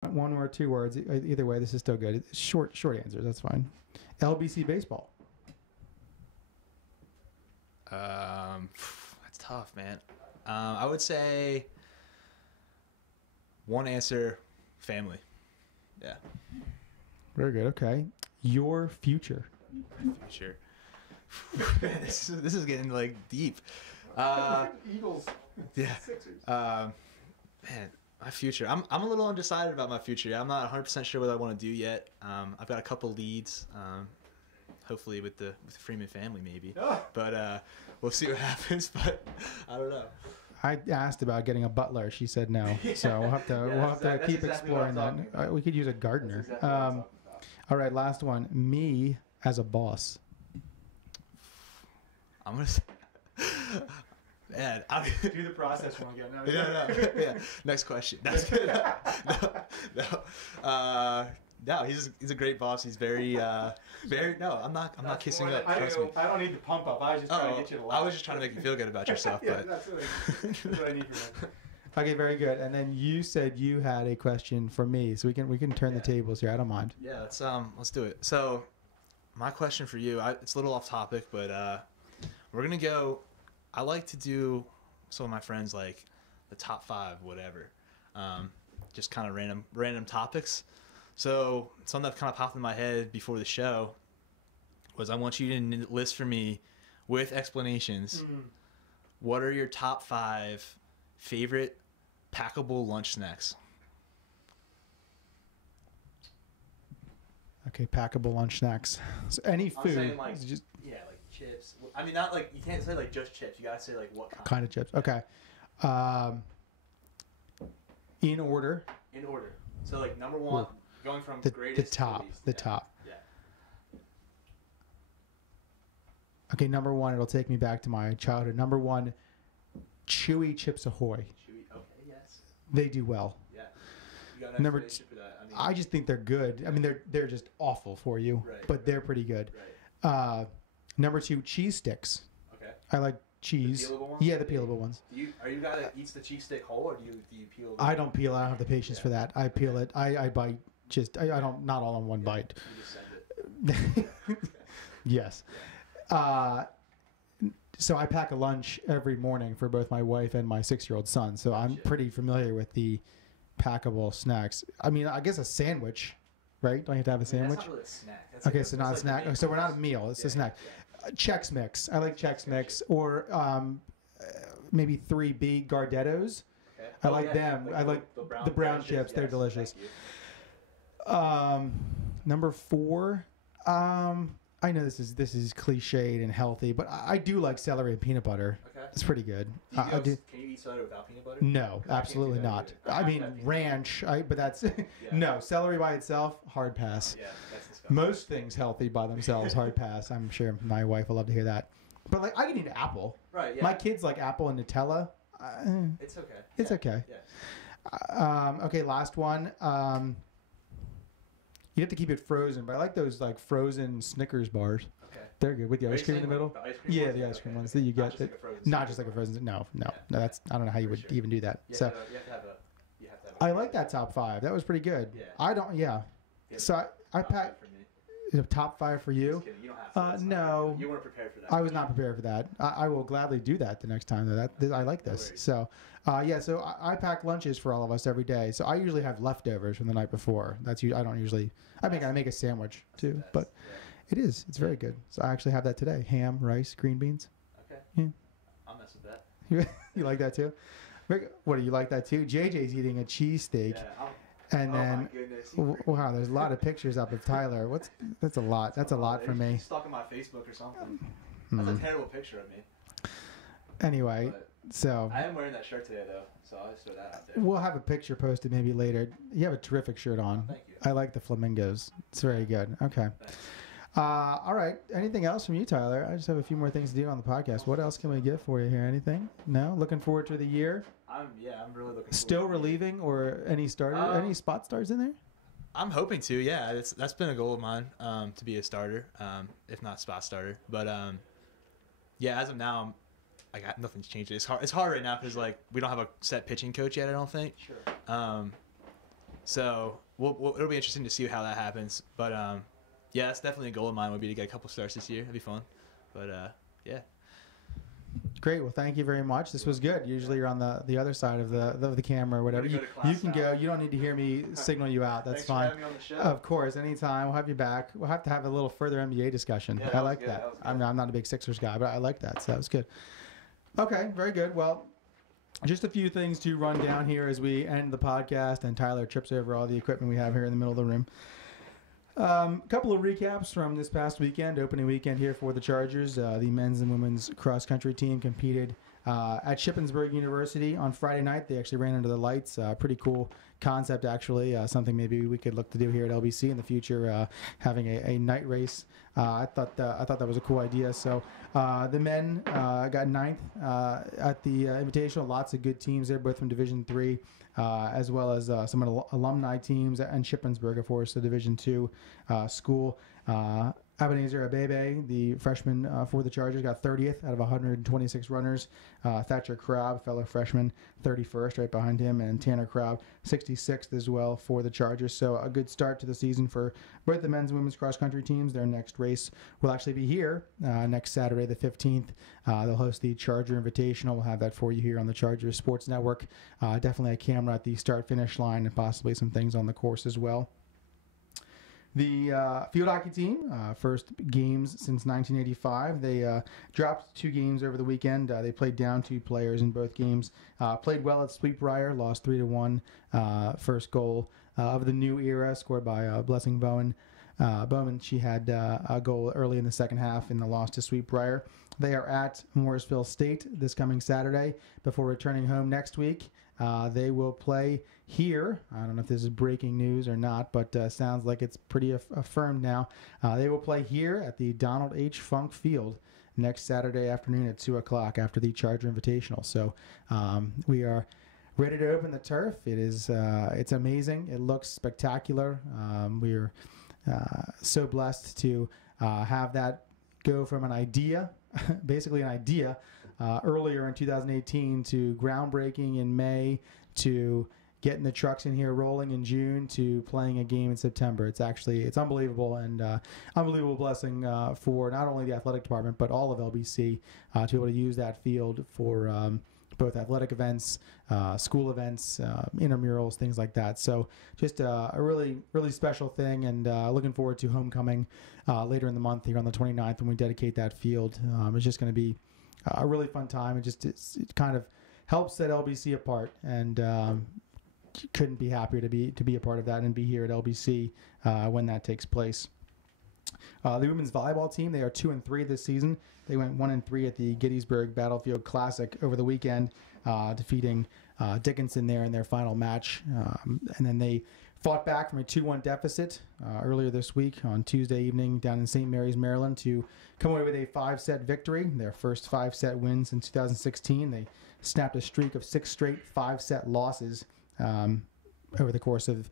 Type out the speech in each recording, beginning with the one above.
one or two words. Either way, this is still good. Short answers. That's fine. LBC baseball. That's tough, man. I would say one answer, family. Yeah. Very good. Okay. Your future. Future. Man, this is getting like deep. Eagles. Yeah. Sixers. Man, my future. I'm a little undecided about my future. I'm not 100% sure what I want to do yet. I've got a couple leads. Hopefully with the Freeman family maybe. But we'll see what happens. But I don't know. I asked about getting a butler. She said no. So we'll have to keep exploring that. We could use a gardener. All right, last one. Me as a boss. I'm gonna say, man, Do the process one again. No. Yeah. Next question. That's good. No, he's a great boss. He's very. No, I'm not kissing up. I don't need the pump up. I was just trying to get you to laugh. I was just trying to make you feel good about yourself. Yeah, but that's what I need from you. Okay, very good. And then you said you had a question for me, so we can turn the tables here. I don't mind. Yeah, let's do it. So, my question for you, it's a little off topic, but we're gonna go. I like to do some of my friends like the top 5, whatever, just kind of random topics. So something that kind of popped in my head before the show was I want you to list for me with explanations. What are your top 5 favorite packable lunch snacks? Okay, packable lunch snacks. So any food. I'm saying like chips. I mean, not like you can't say like just chips. You gotta say like what kind of chips. Okay. In order. In order. So like number 1, going from the greatest top. to least. The top. Yeah. Okay, number 1. It'll take me back to my childhood. Number 1, Chewy Chips Ahoy. Chewy. Okay. Yes. They do well. Yeah. You got an explanation for that. I just think they're good. I mean, they're just awful for you, but they're pretty good. Right. Number 2, cheese sticks. Okay. I like cheese. The peelable ones? Yeah, the peelable ones. Are you guy that eats the cheese stick whole, or do you peel? I don't peel. I don't have the patience for that. I peel it. I bite. I don't. Not all in one bite. You just send it. Yes. So I pack a lunch every morning for both my wife and my 6-year-old son. So I'm pretty familiar with the packable snacks. I mean, I guess a sandwich, right? Don't you have to have a sandwich? That's not really a snack. Okay, so not a snack. So we're not a meal. It's a snack. Chex Mix. I like Chex Mix. Or maybe 3B Gardettos. Okay. I like them. I like the brown chips. They're delicious. Number 4. I know this is cliched and healthy, but I do like celery and peanut butter. Okay. It's pretty good. Can you eat celery without peanut butter? No, absolutely not. I mean, ranch, but that's... No, celery by itself, hard pass. Yeah, that's disgusting. Most things healthy by themselves, hard pass. I'm sure my wife will love to hear that. But like, I can eat apple. Right, yeah. My kids like apple and Nutella. It's okay. It's okay. Yeah. Okay, last one. You have to keep it frozen, but I like those like frozen Snickers bars. Okay. They're good with the ice cream in the middle. The ice cream the ice cream ones that you get. Not just like a frozen. No. That's I don't know how you would even do that. Yeah, so you have to have a. I like that top 5. That was pretty good. Yeah. I don't. Yeah. So I packed. Top 5 for you? You don't have to. No. You weren't prepared for that. I was not prepared for that. I will gladly do that the next time. Though. I like this. So, so I pack lunches for all of us every day. So I usually have leftovers from the night before. I don't usually. I make a sandwich too, but it is. It's very good. So I actually have that today: ham, rice, green beans. Okay. Yeah. I'll mess with that. You like that too? What do you like that too? JJ's eating a cheesesteak. Yeah. And then, my goodness, wow, there's a lot of pictures up of Tyler. That's a lot. That's a lot for me. Stuck on my Facebook or something. That's a terrible picture of me. Anyway, so I am wearing that shirt today though, so I'll just throw that out there. We'll have a picture posted maybe later. You have a terrific shirt on. Thank you. I like the flamingos. It's very good. Okay. All right. Anything else from you, Tyler? I just have a few more things to do on the podcast. What else can we get for you here? Anything? No? Looking forward to the year? I'm really looking forward. Still relieving or any spot starts in there? I'm hoping to, yeah. That's been a goal of mine, to be a starter, if not spot starter. But, as of now, nothing's changed. It's hard right now because, like, we don't have a set pitching coach yet, I don't think. Sure. So it'll be interesting to see how that happens. But yeah, that's definitely a goal of mine would be to get a couple starts this year. That'd be fun. But yeah. Great. Well, thank you very much. This was good. Usually you're on the other side of the camera or whatever. Go You, to class you can now. go. You don't need to hear me signal you out. That's Thanks for fine. having me on the show. Of course, anytime. We'll have you back. We'll have to have a little further NBA discussion. Yeah, I that was like good. that. That was good. I'm not a big Sixers guy, but I like that. So that was good. Okay, very good. Well, just a few things to run down here as we end the podcast and Tyler trips over all the equipment we have here in the middle of the room. A couple of recaps from this past weekend, opening weekend here for the Chargers. The men's and women's cross-country team competed at Shippensburg University on Friday night. They actually ran under the lights. Pretty cool concept, actually. Something maybe we could look to do here at LBC in the future, having a night race. I thought that was a cool idea. So the men got ninth at the Invitational. Lots of good teams there, both from Division III. As well as some alumni teams, and Shippensburg, of course, the Division II school. Ebenezer Abebe, the freshman for the Chargers, got 30th out of 126 runners. Thatcher Crabb, fellow freshman, 31st, right behind him, and Tanner Crabb, 66th as well for the Chargers. So a good start to the season for both the men's and women's cross-country teams. Their next race will actually be here next Saturday, the 15th. They'll host the Charger Invitational. We'll have that for you here on the Chargers Sports Network. Definitely a camera at the start-finish line and possibly some things on the course as well. The field hockey team, first games since 1985. They dropped 2 games over the weekend. They played down 2 players in both games. Played well at Sweetbriar, lost 3-1. First goal of the new era, scored by Blessing Bowman. She had a goal early in the second half in the loss to Sweetbriar. They are at Morrisville State this coming Saturday before returning home next week. They will play here. I don't know if this is breaking news or not, but sounds like it's pretty affirmed now. They will play here at the Donald H. Funk Field next Saturday afternoon at 2 o'clock after the Charger Invitational. So we are ready to open the turf. It's amazing. It looks spectacular. We're so blessed to have that go from an idea, basically an idea, earlier in 2018 to groundbreaking in May to getting the trucks in here rolling in June to playing a game in September. It's unbelievable, and unbelievable blessing for not only the athletic department but all of LBC to be able to use that field for both athletic events, school events, intramurals, things like that. So just a really, really special thing, and looking forward to homecoming later in the month here on the 29th when we dedicate that field. It's just going to be a really fun time. It kind of helps set LBC apart, and couldn't be happier to be a part of that and be here at LBC when that takes place. The women's volleyball team, they are 2-3 this season. They went 1-3 at the Gettysburg Battlefield Classic over the weekend, defeating Dickinson there in their final match. And then they fought back from a 2-1 deficit earlier this week on Tuesday evening down in St. Mary's, Maryland, to come away with a 5-set victory, their first 5-set win since 2016. They snapped a streak of 6 straight 5-set losses over the course of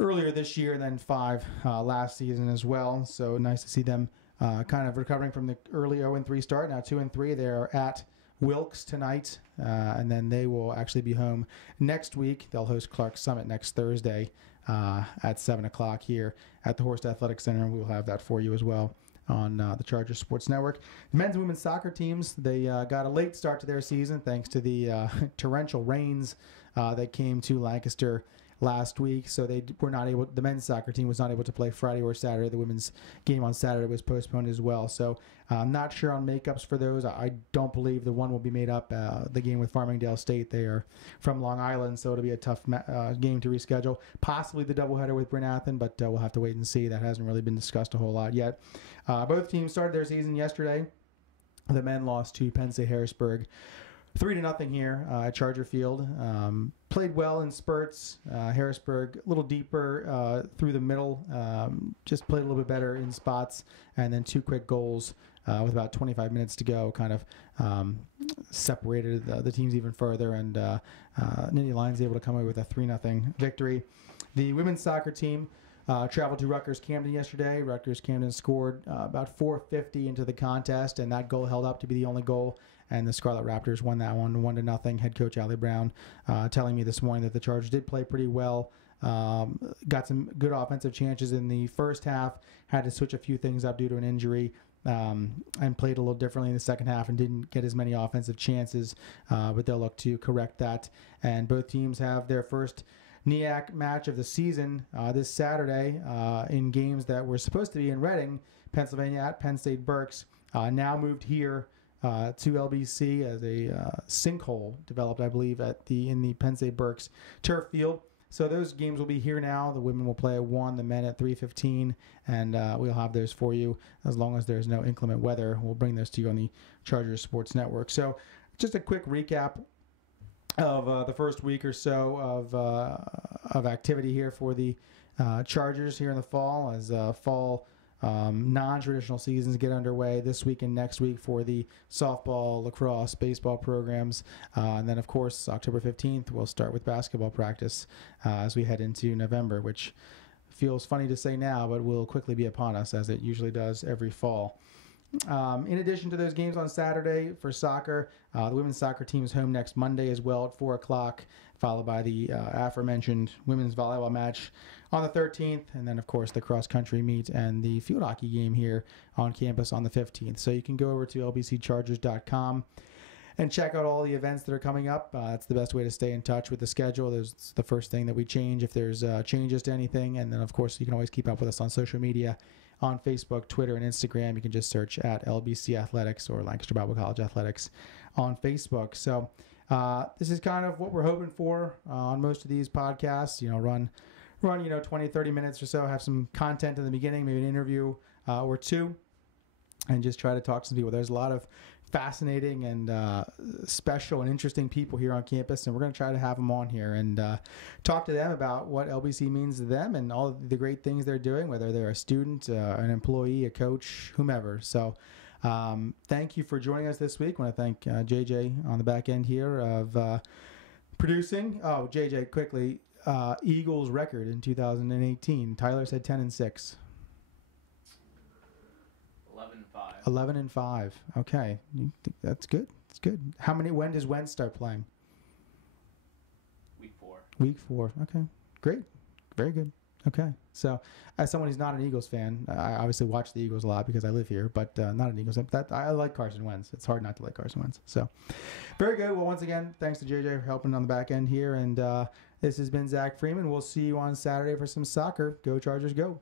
earlier this year, and then 5 last season as well. So nice to see them kind of recovering from the early 0-3 start. Now 2-3. They're at Wilkes tonight, and then they will actually be home next week. They'll host Clark Summit next Thursday at 7 o'clock here at the Horst Athletic Center, and we'll have that for you as well on the Chargers Sports Network. The men's and women's soccer teams, they got a late start to their season thanks to the torrential rains that came to Lancaster last week, so they were not able. The men's soccer team was not able to play Friday or Saturday. The women's game on Saturday was postponed as well. So I'm not sure on makeups for those. I don't believe the one will be made up. The game with Farmingdale State, they are from Long Island, so it'll be a tough game to reschedule. Possibly the doubleheader with Bryn Athyn, but we'll have to wait and see. That hasn't really been discussed a whole lot yet. Both teams started their season yesterday. The men lost to Penn State Harrisburg 3-0 here at Charger Field. Played well in spurts. Harrisburg a little deeper through the middle. Just played a little bit better in spots. And then 2 quick goals with about 25 minutes to go kind of separated the teams even further. And Nittany Lions able to come away with a 3-0 victory. The women's soccer team traveled to Rutgers Camden yesterday. Rutgers Camden scored about 4:50 into the contest, and that goal held up to be the only goal. And the Scarlet Raptors won that one 1-0. Head coach Allie Brown telling me this morning that the Chargers did play pretty well Got some good offensive chances in the first half. Had to switch a few things up due to an injury. And played a little differently in the second half and didn't get as many offensive chances, but they'll look to correct that. And both teams have their first NEAC match of the season this Saturday in games that were supposed to be in Reading, Pennsylvania at Penn State Berks. Now moved here to LBC as a sinkhole developed, I believe, in the Penn State Berks turf field. So those games will be here now. The women will play at 1, the men at 3:15, and we'll have those for you as long as there's no inclement weather. We'll bring those to you on the Chargers Sports Network. So just a quick recap of the first week or so of activity here for the Chargers here in the fall as fall non-traditional seasons get underway this week and next week for the softball, lacrosse, baseball programs. And then, of course, October 15th, we'll start with basketball practice as we head into November, which feels funny to say now, but will quickly be upon us as it usually does every fall. In addition to those games on Saturday for soccer, the women's soccer team is home next Monday as well at 4 o'clock, followed by the aforementioned women's volleyball match on the 13th, and then, of course, the cross-country meet and the field hockey game here on campus on the 15th. So you can go over to lbcchargers.com and check out all the events that are coming up. That's the best way to stay in touch with the schedule. It's the first thing that we change if there's changes to anything. And then, of course, you can always keep up with us on social media on Facebook, Twitter, and Instagram. You can just search at LBC Athletics or Lancaster Bible College Athletics on Facebook. So this is kind of what we're hoping for on most of these podcasts. Run 20, 30 minutes or so, have some content in the beginning, maybe an interview or two, and just try to talk to some people. There's a lot of fascinating and special and interesting people here on campus, and we're going to try to have them on here and talk to them about what LBC means to them and all of the great things they're doing, whether they're a student, an employee, a coach, whomever. So thank you for joining us this week. I want to thank JJ on the back end here of producing. Oh, JJ, quickly, Eagles record in 2018. Tyler said 10-6. 11-5. 11-5. Okay, that's good. That's good. When does Wentz start playing? Week 4. Week 4. Okay, great. Very good. Okay, so as someone who's not an Eagles fan, I obviously watch the Eagles a lot because I live here, but not an Eagles fan. I like Carson Wentz. It's hard not to like Carson Wentz. So very good. Well, once again, thanks to JJ for helping on the back end here, and this has been Zach Freeman. We'll see you on Saturday for some soccer. Go Chargers, go.